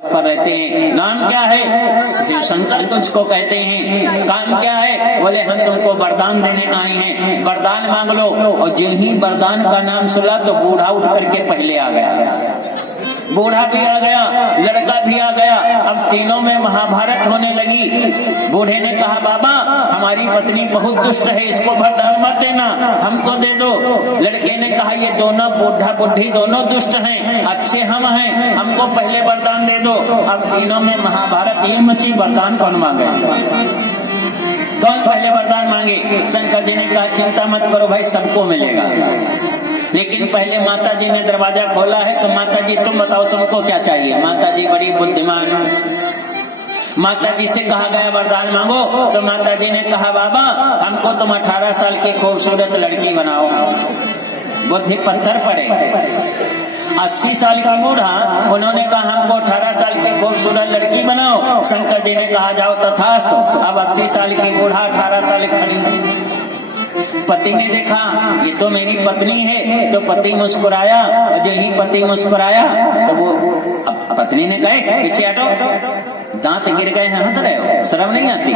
पर रहते हैं। नाम क्या है? शिव शंकर तुझको कहते हैं। काम क्या है? बोले हम तुमको वरदान देने आए हैं, वरदान मांग लो। और जो ही वरदान का नाम सुना तो बूढ़ा उठ करके पहले आ गया। बूढ़ा भी आ गया, लड़का भी आ गया। अब तीनों में महाभारत होने लगी। बूढ़े ने कहा बाबा हमारी पत्नी बहुत दुष्ट है, इसको वरदान मत देना, हमको दे दो। लड़के ने कहा ये दोनों बूढ़ा बुढ़ी दोनों दुष्ट हैं, अच्छे हम हैं, हमको पहले वरदान दे दो। अब तीनों में महाभारत ये मची, वरदान कौन मांगे? कौन पहले वरदान मांगे? शंकर जी ने कहा चिंता मत करो भाई, सबको मिलेगा। लेकिन पहले माता जी ने दरवाजा खोला है तो माता जी तुम बताओ तुमको क्या चाहिए? माता जी बड़ी बुद्धिमान। माता जी से कहा गया वरदान मांगो तो माता जी ने कहा बाबा हमको तुम 18 साल की खूबसूरत लड़की बनाओ। बुद्धि पत्थर पड़े। 80 साल की बूढ़ा, उन्होंने कहा हमको 18 साल की खूबसूरत लड़की बनाओ। शंकर जी ने कहा जाओ तथास्तु। अब 80 साल की बूढ़ा 18 साल खड़ी। पति ने देखा ये तो मेरी पत्नी है, तो पति मुस्कुराया। और यही पति मुस्कुराया तो वो पत्नी ने कहे पीछे हटो, दांत गिर गए हैं, हंस रहे हो, शर्म नहीं आती?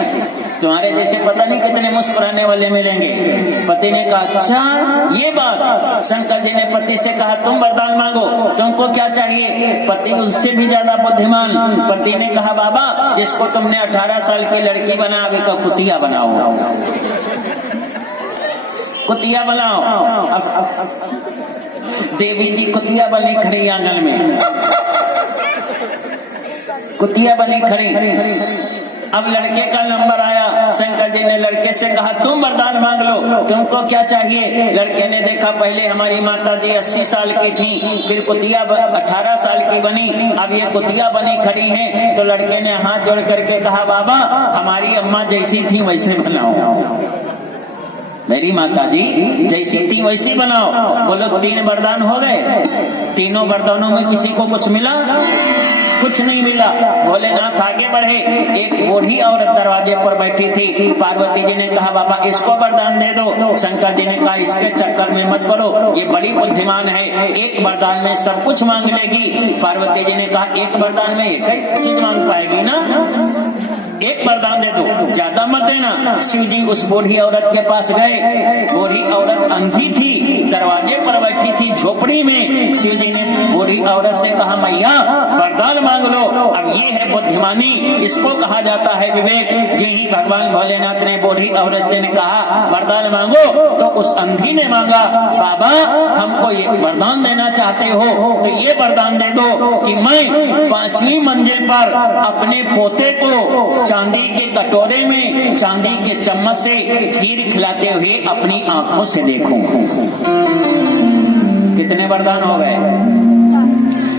तुम्हारे जैसे पता नहीं कितने मुस्कुराने वाले मिलेंगे। पति ने कहा अच्छा ये बात। शंकर जी ने पति से कहा तुम वरदान मांगो, तुमको क्या चाहिए? पति उससे भी ज्यादा बुद्धिमान। पति ने कहा बाबा जिसको तुमने 18 साल की लड़की बना अभी का कुतिया बनाओ, कुतिया बनाओ। देवी जी कुतिया बनी खड़ी आंगन में, कुतिया बनी खड़ी। अब लड़के का नंबर आया। शंकर जी ने लड़के से कहा तुम वरदान मांग लो, तुमको क्या चाहिए? लड़के ने देखा पहले हमारी माता जी 80 साल की थी, फिर कुतिया 18 साल की बनी, अब ये कुतिया बनी खड़ी है। तो लड़के ने हाथ जोड़ करके कहा बाबा हमारी अम्मा जैसी थी वैसे बनाओ, मेरी माता जी जैसी थी वैसी बनाओ। बोलो 3 वरदान हो गए। तीनों वरदानों में किसी को कुछ मिला? कुछ नहीं मिला। भोलेनाथ आगे बढ़े। एक बूढ़ी औरत दरवाजे पर बैठी थी। पार्वती जी ने कहा बाबा इसको वरदान दे दो। शंकर जी ने कहा इसके चक्कर में मत पड़ो, ये बड़ी बुद्धिमान है, एक वरदान में सब कुछ मांग लेगी। पार्वती जी ने कहा एक वरदान में एक ही चीज मांग पाएगी ना, एक वरदान दे दो, ज्यादा मत देना। शिव जी उस बूढ़ी औरत के पास गए। बूढ़ी औरत अंधी थी, दरवाजे पर बैठी थी झोपड़ी में। शिव जी ने बूढ़ी औरत से कहा मैया वरदान मांग लो। अब ये है बुद्धिमानी, इसको कहा जाता है विवेक। जी ही भगवान भोलेनाथ ने बूढ़ी औरत से ने कहा वरदान मांगो, तो उस अंधी ने मांगा बाबा हमको ये वरदान देना चाहते हो तो ये वरदान दे दो कि मैं 5वीं मंजिल पर अपने पोते को चांदी के कटोरे में चांदी के चम्मच से खीर खिलाते हुए अपनी आंखों से देखूं। कितने वरदान हो गए?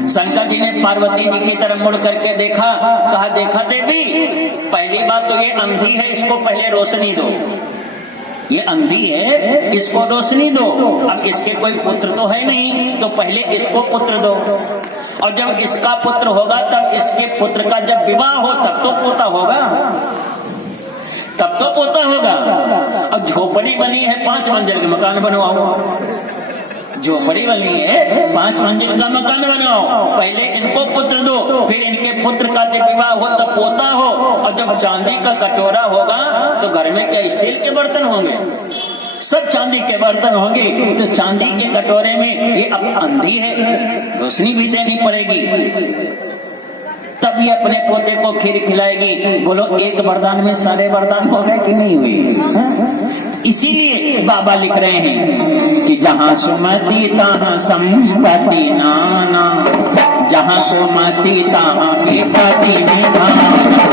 शंकर जी ने पार्वती जी की तरफ मुड़ करके देखा, कहा देखा देवी पहली बात तो ये अंधी है, इसको पहले रोशनी दो। ये अंधी है, इसको रोशनी दो। अब इसके कोई पुत्र तो है नहीं, तो पहले इसको पुत्र दो। और जब इसका पुत्र होगा तब इसके पुत्र का जब विवाह हो तब तो पोता होगा, तब तो पोता होगा। अब झोपड़ी बनी है 5 मंजिल का मकान बनवाओ, झोपड़ी बनी है 5 मंजिल का मकान बनाओ, पहले इनको पुत्र दो, फिर इनके पुत्र का जब विवाह हो तब पोता हो। और जब चांदी का कटोरा होगा तो घर में क्या स्टील के बर्तन होंगे? सब चांदी के बर्तन होंगे। तो चांदी के कटोरे में ये अब अंधी है, रोशनी भी देनी पड़ेगी, तब ये अपने पोते को खीर खिलाएगी। बोलो एक वरदान में सारे वरदान हो गए कि नहीं हुए? इसीलिए बाबा लिख रहे हैं कि जहाँ सुमति तहाँ संपत्ति नाना, जहाँ सुमति तहाँ विपत्ति निधाना।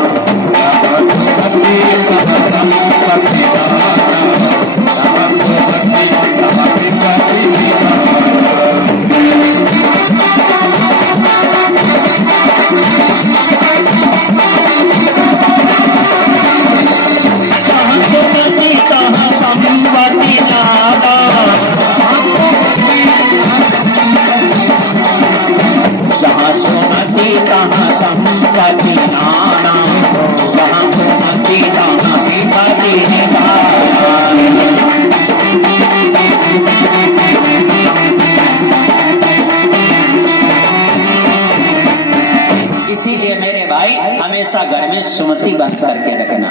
इसीलिए मेरे भाई हमेशा घर में सुमति बना करके रखना,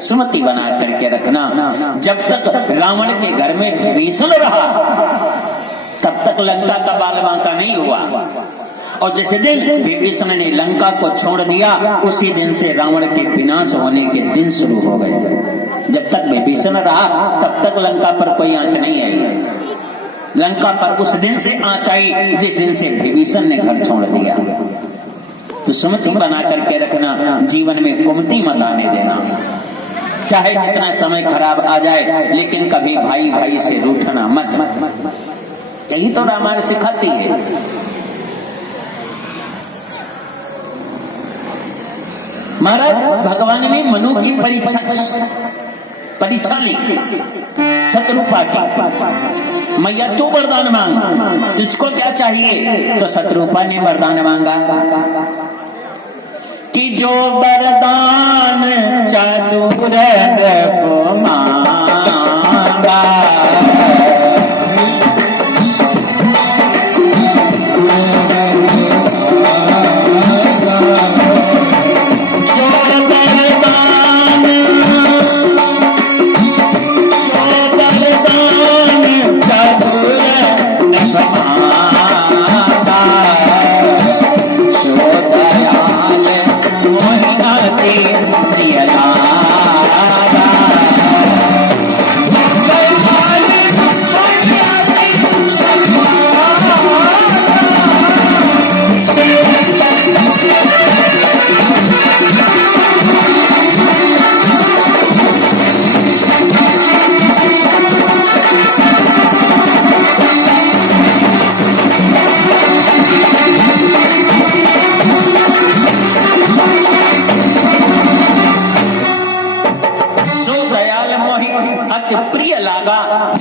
सुमति बना करके रखना। जब तक रावण के घर में विभीषण रहा तब तक लंका का बाल बांका नहीं हुआ, और जिस दिन विभीषण ने लंका को छोड़ दिया उसी दिन से रावण के विनाश होने के दिन शुरू हो गए। जब तक विभीषण रहा तब तक लंका पर कोई आंच नहीं आई, लंका पर उस दिन से आंच आई जिस दिन से विभीषण ने घर छोड़ दिया। तो सुमति बना करके रखना, जीवन में कुमति मत आने देना। चाहे कितना समय खराब आ जाए लेकिन कभी भाई भाई से रूठना मत। यही तो रामायण सिखाती है। महाराज भगवान ने मनु की परीक्षा ली शत्रुपा की। मैया तू वरदान मांग, तुझको क्या चाहिए? तो शत्रुपा ने वरदान मांगा कि जो वरदान चतुर को मांगा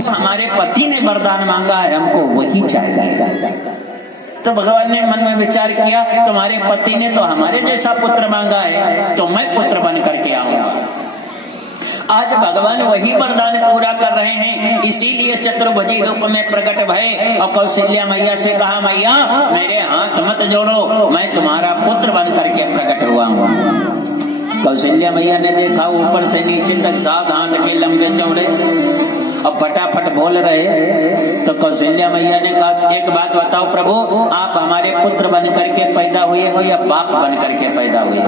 हमारे पति ने वरदान मांगा है, हमको वही चाहिए। तो भगवान ने मन में विचार किया तुम्हारे पति ने तो हमारे जैसा पुत्र मांगा है तो मैं पुत्र बन करके आऊंगा। आज भगवान वही वरदान पूरा कर रहे हैं, इसीलिए चतुर्भुजी रूप में प्रकट भये और कौशल्या मैया से कहा मैया मेरे हाथ मत जोड़ो, मैं तुम्हारा पुत्र बन करके प्रकट हुआ हूँ। कौशल्या मैया ने देखा ऊपर से नीचे तक 7 हाथ के लंबे चौड़े और फटाफट बोल रहे। तो कौशल्या मैया ने कहा एक बात बताओ प्रभु, आप हमारे पुत्र बन करके पैदा हुए हो या बाप बन करके पैदा हुए?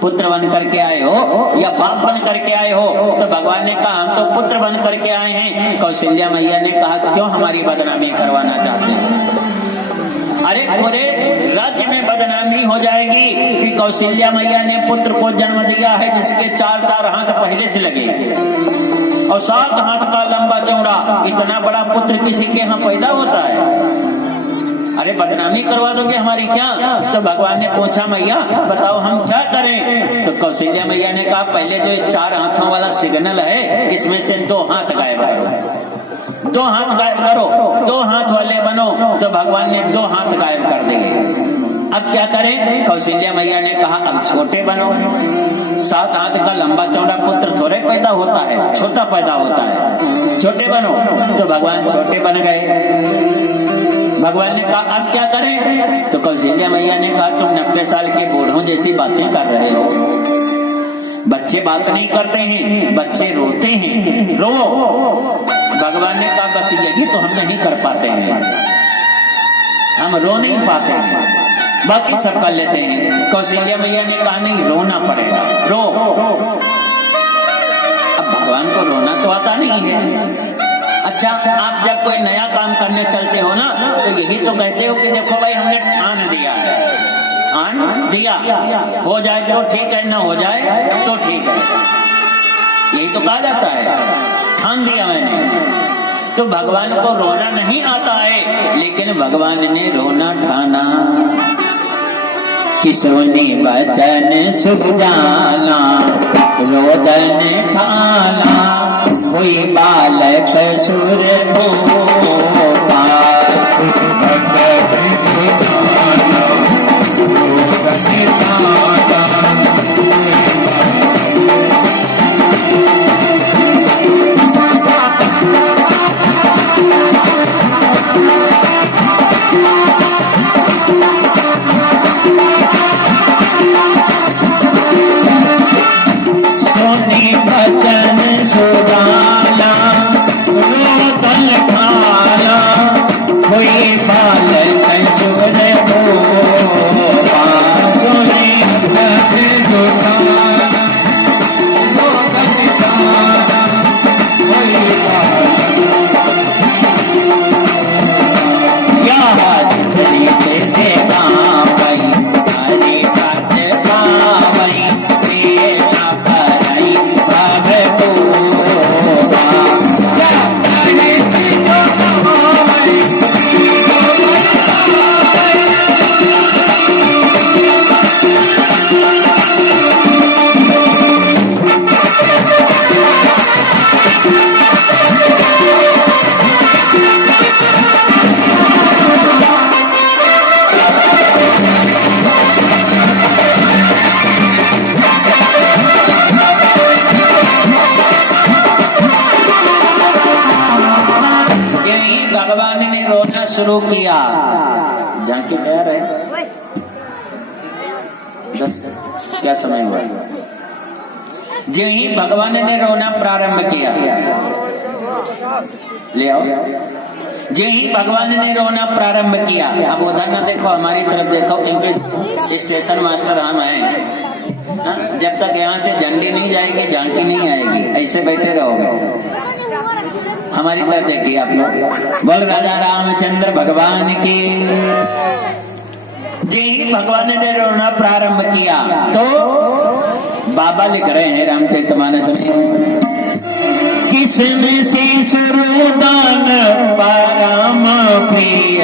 पुत्र बन करके आए हो या बाप बन करके आए हो? तो भगवान ने कहा हम तो पुत्र बन करके आए हैं। कौशल्या मैया ने कहा क्यों हमारी बदनामी करवाना चाहते हैं? अरे पूरे राज्य में बदनामी हो जाएगी कि कौशल्या मैया ने पुत्र को जन्म दिया है जिसके 4 हाथ पहले से लगे और 7 हाथ का लंबा चौड़ा, इतना बड़ा पुत्र किसी के यहाँ पैदा होता है? अरे बदनामी करवा दोगे हमारी क्या? तो भगवान ने पूछा मैया बताओ हम क्या करें? तो कौशल्या मैया ने कहा पहले जो 4 हाथों वाला सिग्नल है इसमें से 2 हाथ गायब करो, 2 हाथ गायब करो, 2 हाथ वाले बनो। तो भगवान ने 2 हाथ गायब कर दिए। अब क्या करें? कौशल्या मैया ने कहा अब छोटे बनो, 7 हाथ का लंबा चौड़ा पुत्र थोड़े पैदा होता है, छोटा पैदा होता है, छोटे बनो। तो भगवान छोटे बन गए। भगवान ने कहा अब क्या करें? तो कौशल्या मैया ने कहा तुम 90 साल के बूढ़ों जैसी बातें कर रहे हो। बच्चे बात नहीं करते हैं, बच्चे रोते हैं, रो। भगवान ने कहा बस यही तो हम नहीं कर पाते हैं, हम रो नहीं पाते हैं, बाकी सब कर लेते हैं। कौशल्या मैया ने कहा नहीं रोना पड़ेगा, रो। अब भगवान को रोना तो आता नहीं है। अच्छा आप जब कोई नया काम करने चलते हो ना तो यही तो कहते हो कि देखो भाई हमने ठान दिया है, ठान दिया, हो जाए तो ठीक है, ना हो जाए तो ठीक है, यही तो कहा जाता है, ठान दिया मैंने। तो भगवान को रोना नहीं आता है लेकिन भगवान ने रोना ठाना कि सोने वचन सुख जाना, रोदन ठाना कोई बालक सुर शुरू किया। झांकी तैयार है? क्या समय हुआ? जो ही भगवान ने रोना प्रारंभ किया, ले आओ, जो ही भगवान ने रोना प्रारंभ किया। अब उधर ना देखो, हमारी तरफ देखो, क्योंकि स्टेशन मास्टर हम हैं। जब तक यहाँ से झंडी नहीं जाएगी झांकी नहीं आएगी, ऐसे बैठे रहोगे। हमारी तरफ देखिए आप लोग। बोल राजा रामचंद्र भगवान की। जो ही भगवान ने रोना प्रारंभ किया तो बाबा लिख रहे हैं रामचरितमानस में, किसने से सुरदान परम प्रिय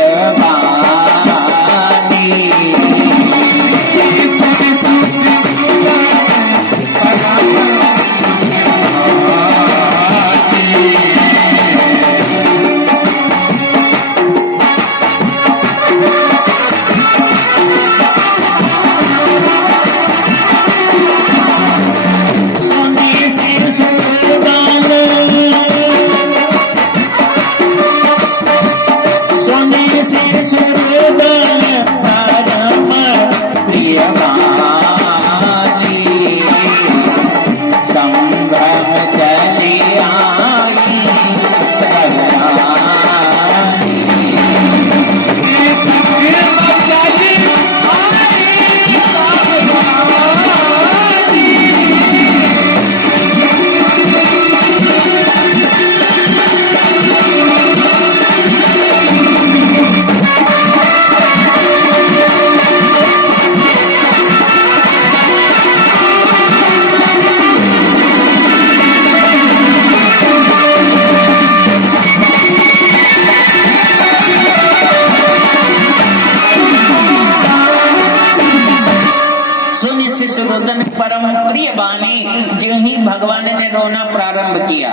परम प्रिय बानी। जो ही भगवान ने रोना प्रारंभ किया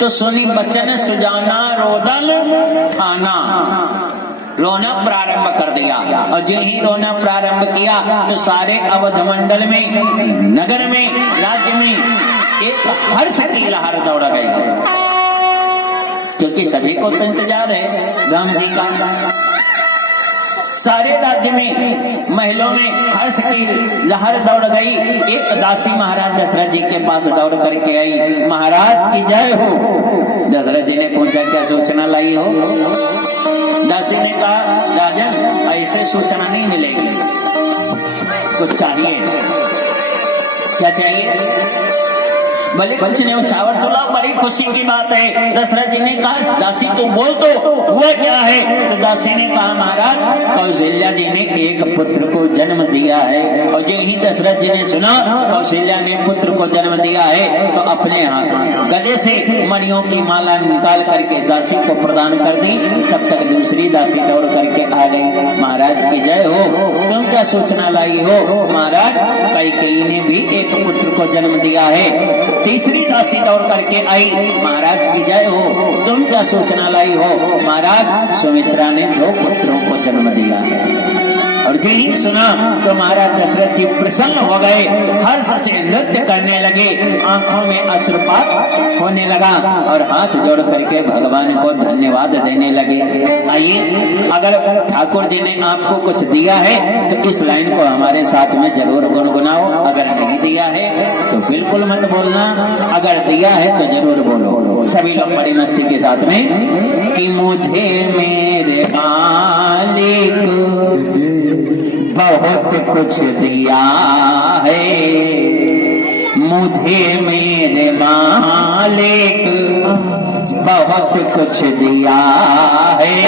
तो सुनी बचन सुजाना रोदन आना, रोना प्रारंभ कर दिया। और जो ही रोना प्रारंभ किया तो सारे अवध मंडल में, नगर में, राज्य में एक हर्ष की लहर दौड़ गई, क्योंकि सभी को तो इंतजार है राम जी का। सारे राज्य में, महलों में हर्ष की लहर दौड़ गई। एक दासी महाराज दशरथ जी के पास दौड़ करके आई, महाराज की जय हो। दशरथ जी ने पूछा क्या सूचना लाई हो? दासी ने कहा राजन ऐसे सूचना नहीं मिलेगी, कुछ चाहिए। क्या चाहिए? भले कुछ नहीं, चावल तो लाओ, बड़ी खुशी की बात है। दशरथ जी ने कहा दासी तू बोल तो हुआ क्या है? तो दासी ने कहा महाराज कौशल्या जी ने एक पुत्र को जन्म दिया है। और जो ही दशरथ जी ने सुना कौशल्या ने पुत्र को जन्म दिया है तो अपने हाथ गले से मणियों की माला निकाल करके दासी को प्रदान कर दी। तब तक दूसरी दासी दौड़ करके आ गई, महाराज की जय हो, तुम क्या सूचना लाई हो? महाराज कैकेयी ने भी एक पुत्र को जन्म दिया है। तीसरी दासी दौड़ करके आई, महाराज की जय हो, तुम क्या सूचना लाई हो? महाराज सुमित्रा ने 2 पुत्रों को जन्म दिया है। और जो ही सुना तो महाराज दशरथ जी प्रसन्न हो गए, हर्ष से नृत्य करने लगे, आंखों में अश्रुपात होने लगा और हाथ जोड़ करके भगवान को धन्यवाद देने लगे। आइए, अगर ठाकुर जी ने आपको कुछ दिया है तो इस लाइन को हमारे साथ में जरूर गुनगुनाओ। अगर नहीं दिया है तो बिल्कुल मत बोलना, अगर दिया है तो जरूर बोलो। सभी लोग बड़ी मस्ती के साथ में कि मुझे मेरे मालिक बहुत कुछ दिया है, मुझे मेरे मालिक बहुत कुछ दिया है।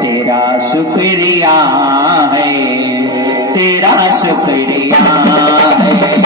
तेरा शुक्रिया है, तेरा शुक्रिया है।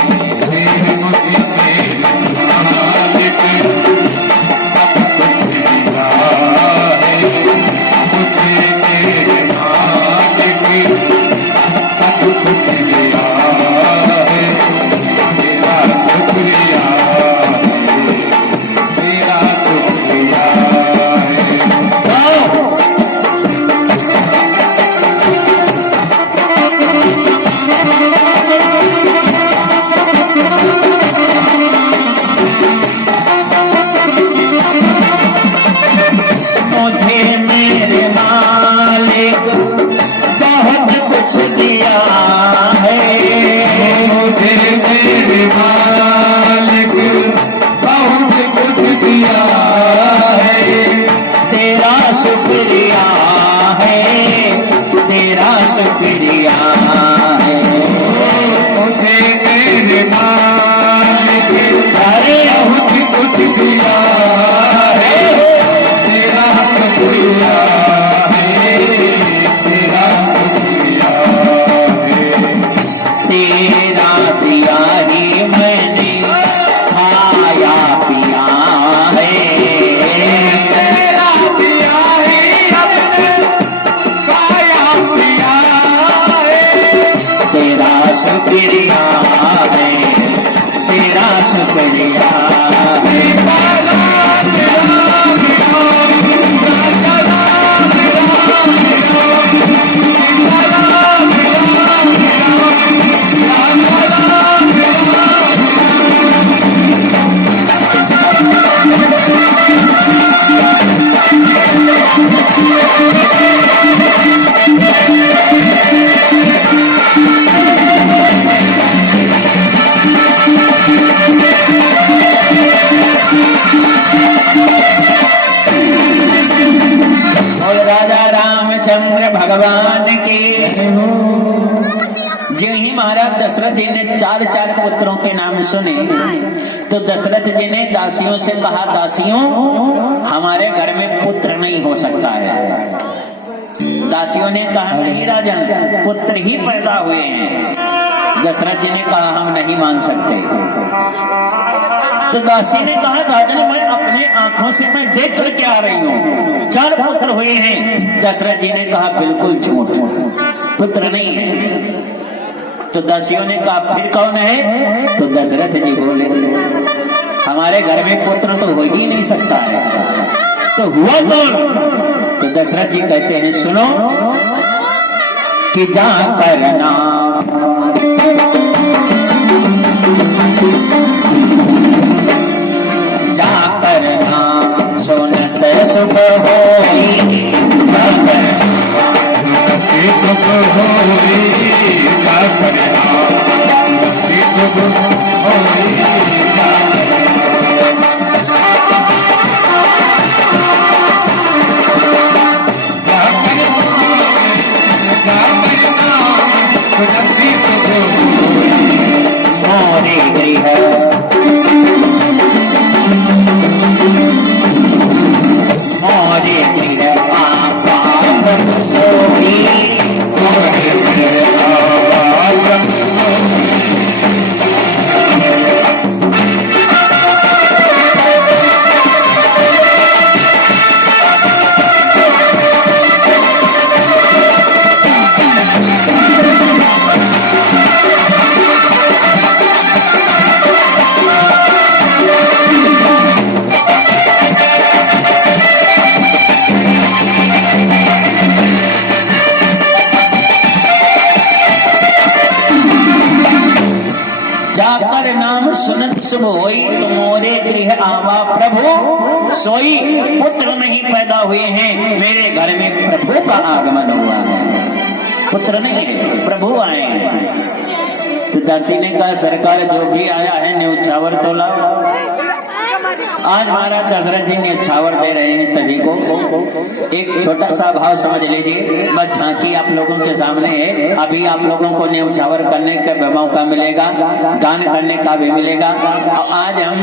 कुछ दिया है, मुझे मेरे मालिक बहुत कुछ दिया है। तेरा शुक्रिया है, तेरा शुक्रिया है। मुझे मेरे मालिक बहुत कुछ दिया है, तेरा शुक्रिया है, तेरा शुक्रिया है। तेरा दिया ही मैंने खाया पिया है, तेरा दिया ही हमने खाया पिया है। तेरा शुक्रिया है, तेरा शुक्रिया है। और राजा रामचंद्र भगवान के जो ही महाराज दशरथ जी ने चार चार पुत्रों के नाम सुने तो दशरथ जी ने दासियों से कहा, दासियों हमारे घर में पुत्र नहीं हो सकता है। दासियों ने कहा, नहीं राजन, पुत्र ही पैदा हुए हैं। दशरथ जी ने कहा, हम नहीं मान सकते। तो दासी ने कहा, राजन मैं अपने आंखों से मैं देख करके आ रही हूँ, 4 पुत्र हुए हैं। दशरथ जी ने कहा, बिल्कुल झूठ, पुत्र नहीं है। तो दासियों ने कहा, फिर कौन है? तो दशरथ जी बोले, हमारे घर में पुत्र तो हो ही नहीं सकता है, तो हुआ कौन? तो दशरथ जी कहते हैं, सुनो कि जाकर नाम जाकर नाम सुनत सुख होई, जाकर सुख होई, जाकर सुख होई, मोरे गृह मोरे गृह आपात सोई, मोरे गृह आपात जाकर नाम सुनत शुभ होई, तो मोरे गृह आवा प्रभु सोई। पुत्र नहीं पैदा हुए हैं, मेरे घर में प्रभु का आगमन हुआ है। पुत्र नहीं है, प्रभु आए हैं। तो दासी ने कहा, सरकार जो भी आया है न्यौछावर तो लाओ। आज महाराज दशरथ जी न्यौछावर दे रहे हैं सभी को। एक छोटा सा भाव समझ लीजिए, बस झांकी आप लोगों के सामने है। अभी आप लोगों को न्यौछावर करने का मौका मिलेगा, दान करने का भी मिलेगा। और आज हम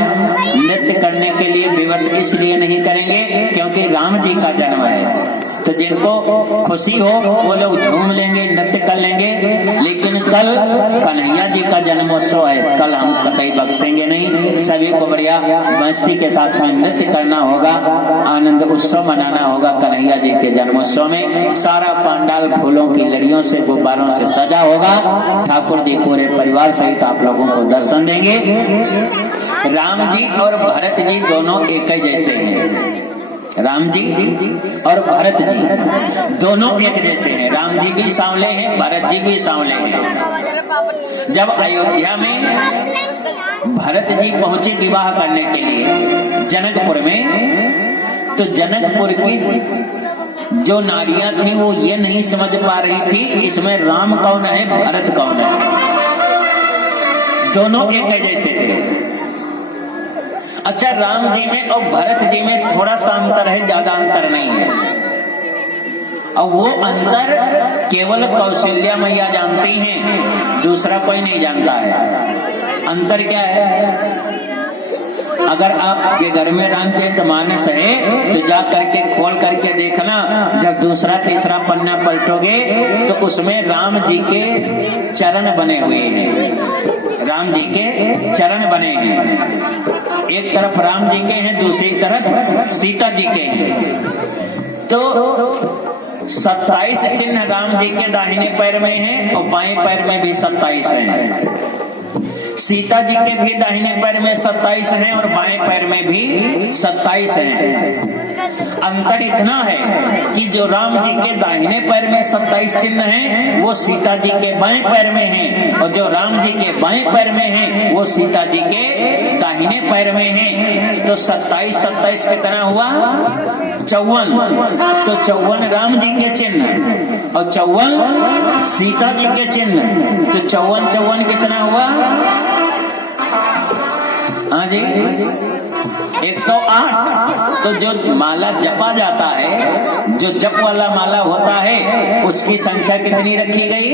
नृत्य करने के लिए विवश इसलिए नहीं करेंगे क्योंकि राम जी का जन्म है, तो जिनको खुशी हो वो लोग झूम लेंगे, नृत्य कर लेंगे। लेकिन कल कन्हैया जी का जन्मोत्सव है, कल हम कतई बख्शेंगे नहीं। सभी को बढ़िया मस्ती के साथ में नृत्य करना होगा, आनंद उत्सव मनाना होगा। कन्हैया जी के जन्मोत्सव में सारा पंडाल फूलों की लड़ियों से, गुब्बारों से सजा होगा। ठाकुर जी पूरे परिवार सहित आप लोगों को दर्शन देंगे। राम जी और भरत जी दोनों एक ही जैसे हैं। राम जी और भरत जी दोनों एक जैसे हैं। राम जी भी सांवले हैं, भरत जी भी सांवले हैं। जब अयोध्या में भरत जी पहुंचे विवाह करने के लिए जनकपुर में, तो जनकपुर की जो नारियां थी वो ये नहीं समझ पा रही थी इसमें राम कौन है भरत कौन है। दोनों एक जैसे थे। अच्छा, राम जी में और भरत जी में थोड़ा सा अंतर है, ज्यादा अंतर नहीं है। और वो अंतर केवल कौशल्या मैया जानती हैं, दूसरा कोई नहीं जानता है। अंतर क्या है? अगर आपके घर में रामचरितमानस है तो जा करके खोल करके देखना, जब दूसरा तीसरा पन्ना पलटोगे तो उसमें राम जी के चरण बने हुए हैं। राम जी के चरण बने हैं, एक तरफ राम जी के हैं, दूसरी तरफ सीता जी के हैं। तो 27 चिन्ह राम जी के दाहिने पैर में हैं और बाएं पैर में भी 27 हैं। सीता जी के भी दाहिने पैर में 27 हैं और बाएं पैर में भी 27 हैं। अंतर इतना है कि जो राम जी के दाहिने पैर में 27 चिन्ह हैं वो सीता जी के बाएं पैर में हैं, और जो राम जी के बाएं पैर में हैं वो सीता जी के दाहिने पैर में हैं। तो 27 कितना हुआ? 54। तो 54 राम जी के चिन्ह और 54 सीता जी के चिन्ह, तो 54 कितना हुआ? हाँ जी, 108। तो जो माला जपा जाता है, जो जप वाला माला होता है, उसकी संख्या कितनी रखी गई?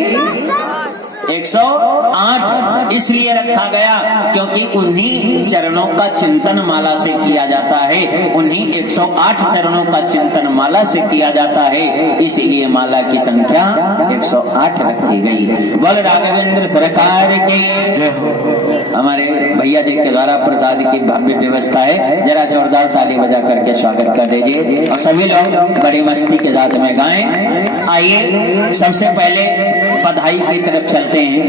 108 इसलिए रखा गया क्योंकि उन्हीं चरणों का चिंतन माला से किया जाता है। उन्हीं 108 चरणों का चिंतन माला से किया जाता है, इसलिए माला की संख्या 108 रखी गई। बोल राघवेंद्र सरकार की। हमारे भैया जी के द्वारा प्रसाद की भव्य व्यवस्था है, जरा जोरदार ताली बजा करके स्वागत कर दीजिए और सभी लोग बड़ी मस्ती के साथ में गाएं। आइए सबसे पहले बधाई की तरफ चलते हैं।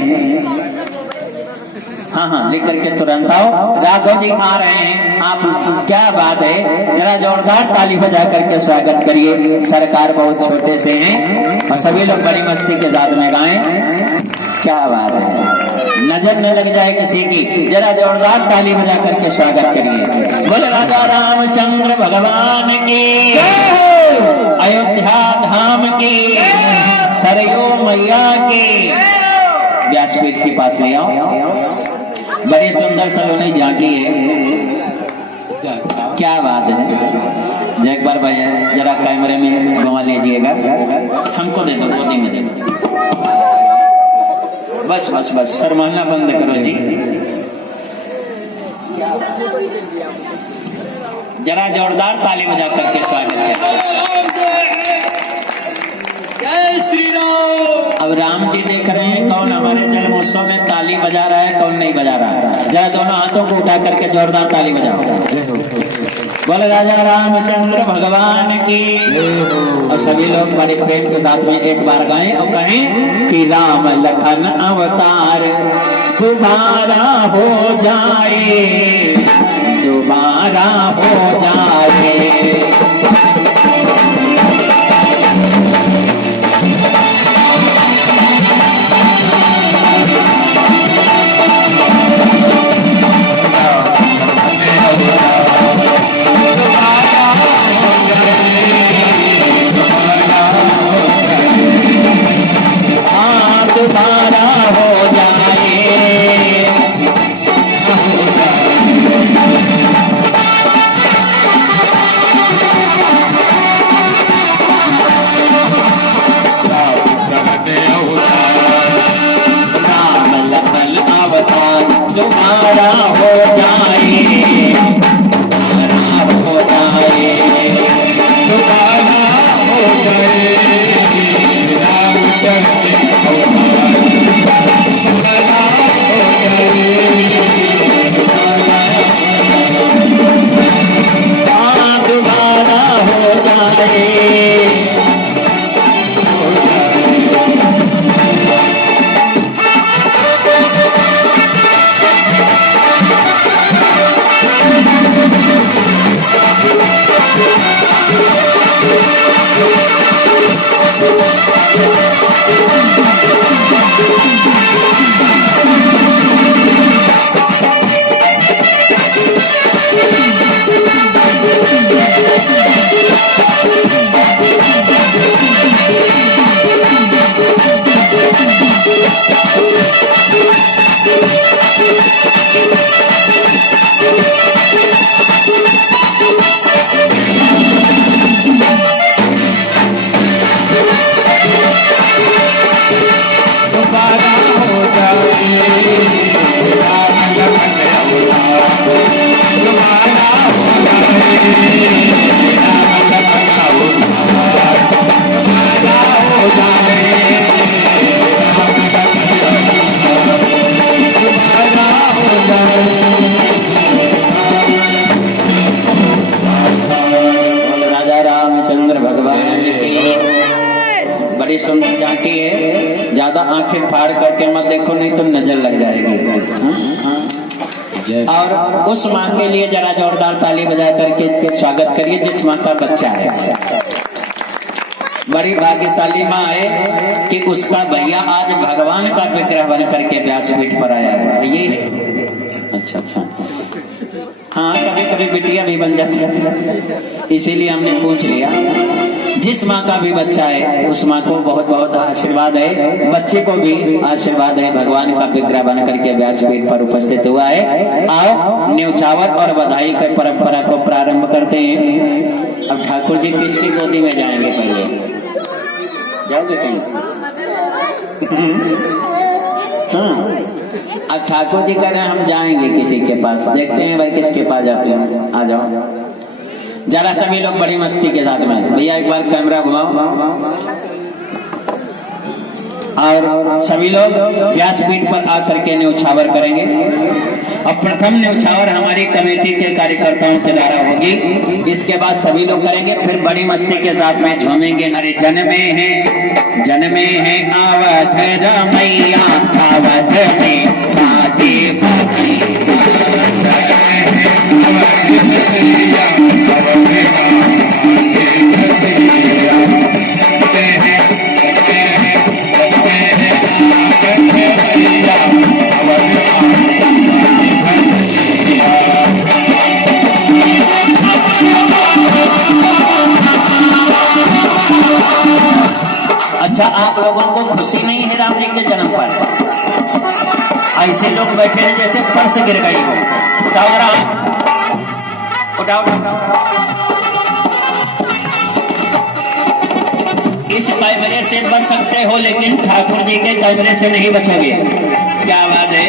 हाँ, लेकर के तुरंत आओ। राघव जी आ रहे हैं, आप क्या बात है, जरा जोरदार ताली बजा करके स्वागत करिए। सरकार बहुत छोटे से हैं और सभी लोग बड़ी मस्ती के साथ में गाएं। क्या बात है, नजर न लग जाए किसी की, जरा जोरदार ताली बजा करके स्वागत करिए। बोले राजा रामचंद्र भगवान की, अयोध्या धाम की, सरयू मैया की। व्यासपीठ के पास ले आओ। बड़ी सुंदर सलोनी झांकी है, क्या बात है। जय एक बार भैया जरा कैमरे में घुमा लीजिएगा, हमको दे दो, गोदी में दे दो। बस बस बस, शर्माना बंद करो जी। जरा जोरदार ताली बजा करके स्वागत करें। जय श्री राम। अब राम जी देख रहे हैं कौन हमारे जन्मोत्सव में ताली बजा रहा है, कौन नहीं बजा रहा है। जरा दोनों हाथों को उठा करके जोरदार ताली बजाओ। बोले राजा रामचंद्र भगवान की। और सभी लोग बड़े प्रेम के साथ में एक बार गाएं और कहें कि राम लखन अवतार दोबारा हो जाए, दोबारा हो जाए। दोबारा हो जाए। राम लखन अवतार दोबारा हो जाए, दोबारा हो जाए, दोबारा हो जाए। आंखें फाड़ करके मत देखो, नहीं तो नजर लग जाएगी। और उस माँ के लिए जरा जोरदार ताली बजा करके स्वागत करिए जिस माँ का बच्चा है। बड़ी भाग्यशाली माँ है कि उसका भैया आज भगवान का विग्रह बन करके व्यासपीठ पर आया है। ये अच्छा अच्छा, हाँ कभी कभी बिटिया भी बन जाती है, इसीलिए हमने पूछ लिया। जिस माँ का भी बच्चा है उस माँ को बहुत बहुत आशीर्वाद है, बच्चे को भी आशीर्वाद है, भगवान का विग्रह बन करके व्यासपीठ पर उपस्थित हुआ है। आओ न्यौछावर और बधाई की परंपरा को प्रारंभ करते हैं। अब ठाकुर जी किसकी गोदी में जाएंगे? पहले जाओगे कहीं? हाँ, अब ठाकुर जी कह रहे हैं हम जाएंगे किसी के पास, देखते हैं भाई किसके पास जाते हैं। आ जाओ जरा सभी लोग बड़ी मस्ती के साथ में। भैया एक बार कैमरा घुमाओ और सभी लोग व्यासपीठ पर आकर के न्यौछावर करेंगे। अब प्रथम न्यौछावर हमारी कमेटी के कार्यकर्ताओं के द्वारा होगी, इसके बाद सभी लोग करेंगे, फिर बड़ी मस्ती के साथ में झूमेंगे। अरे जन्मे हैं आवध रमैया, आवध में बाजे अच्छा, आप लोगों को खुशी नहीं है राम जी के जन्म पर? ऐसे लोग बैठे हैं जैसे फर्श गिर गई हो। उठाओ राम, उठाओ। इस कैमरे से बच सकते हो लेकिन ठाकुर जी के कैमरे से नहीं बचोगे। क्या बात है?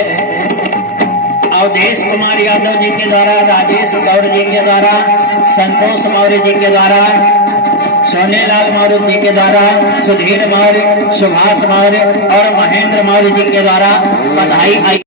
अवधेश कुमार यादव जी के द्वारा, राजेश गौड़ जी के द्वारा, संतोष मौर्य जी के द्वारा, सोनेलाल मौर्य जी के द्वारा, सुधीर मौर्य, सुभाष मौर्य और महेंद्र मौर्य जी के द्वारा बधाई।